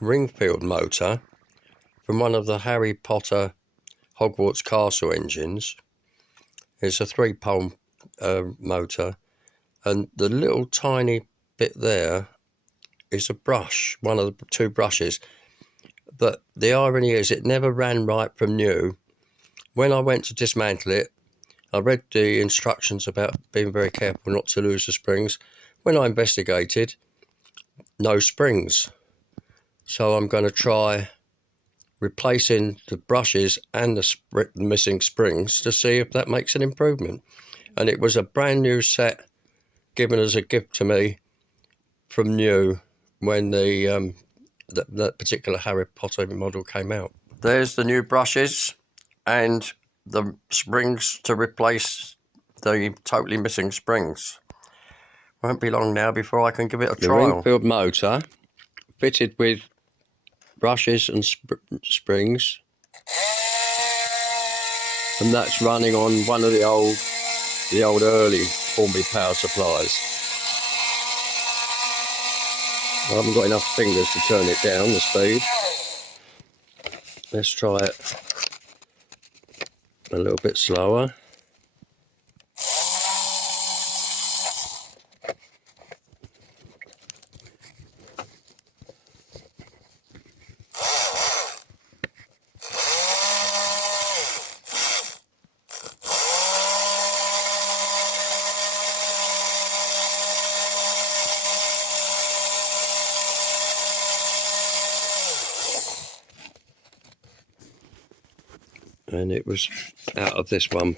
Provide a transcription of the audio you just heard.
Ringfield motor from one of the Harry Potter Hogwarts Castle engines. It's a 3-pole motor, and the little tiny bit there is a brush, one of the 2 brushes. But the irony is it never ran right from new. When I went to dismantle it, I read the instructions about being very careful not to lose the springs. When I investigated, no springs. So I'm going to try replacing the brushes and the missing springs to see if that makes an improvement. And it was a brand new set given as a gift to me from new when that particular Harry Potter model came out. There's the new brushes and the springs to replace the totally missing springs. Won't be long now before I can give it a trial. The Ringfield motor fitted with brushes and springs, and that's running on one of the old early Hornby power supplies. I haven't got enough fingers to turn it down the speed. Let's try it a little bit slower. And it was out of this one.